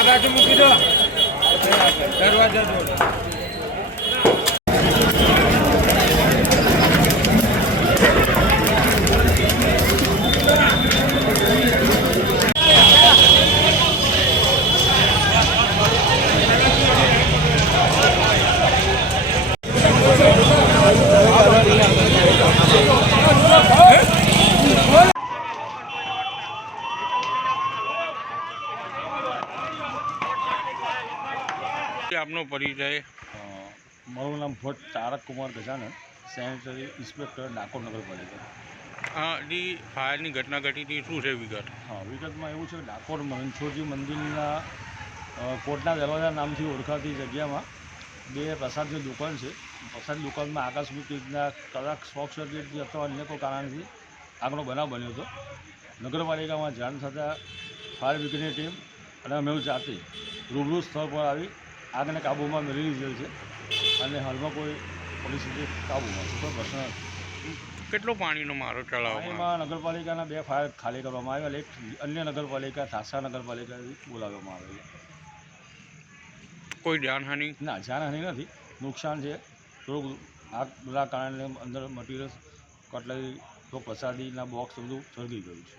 આ બાજુ મૂકી દો દરવાજા જોડે. આપનો પરિચય? મારું નામ ભટ્ટ તારક કુમાર ગજાનન, સેનેટરી ઇન્સ્પેક્ટર ડાકોર નગરપાલિકા. ફાયરની ઘટના ઘટી હતી, શું છે વિગત? હા, વિગતમાં એવું છે કે ડાકોર રણછોડજી મંદિરના કોટના દરવાજા નામથી ઓળખાતી જગ્યામાં બે પ્રસાદની દુકાન છે. પ્રસાદની દુકાનમાં આકસ્મિક રીતના કદાચ શોર્ટ સર્કિટથી અથવા અન્ય કોઈ કારણથી આગનો બનાવ બન્યો હતો. નગરપાલિકામાં જાણ થતાં ફાયર બ્રિગેડની ટીમ અને અમે જાતે રૂબરૂ સ્થળ પર આવી આગને કાબૂમાં મેળવી લીધેલ છે અને હાલમાં કોઈ પરિસ્થિતિ કાબૂમાં છે, કોઈ પ્રશ્ન નથી. કેટલો પાણીનો મારો ચલાવવામાં? નગરપાલિકાના 2 ફાયર ખાલી કરવામાં આવેલ, એક અન્ય નગરપાલિકા ઠાસા નગરપાલિકાથી બોલાવવામાં આવેલી. કોઈ જાનહાનિ? ના, જાનહાનિ નથી. નુકસાન છે થોડુંક આગ બધા કારણે અંદર મટીરિયલ કટલેરી તો પ્રસાદીના બોક્સ બધું સળગી ગયું છે.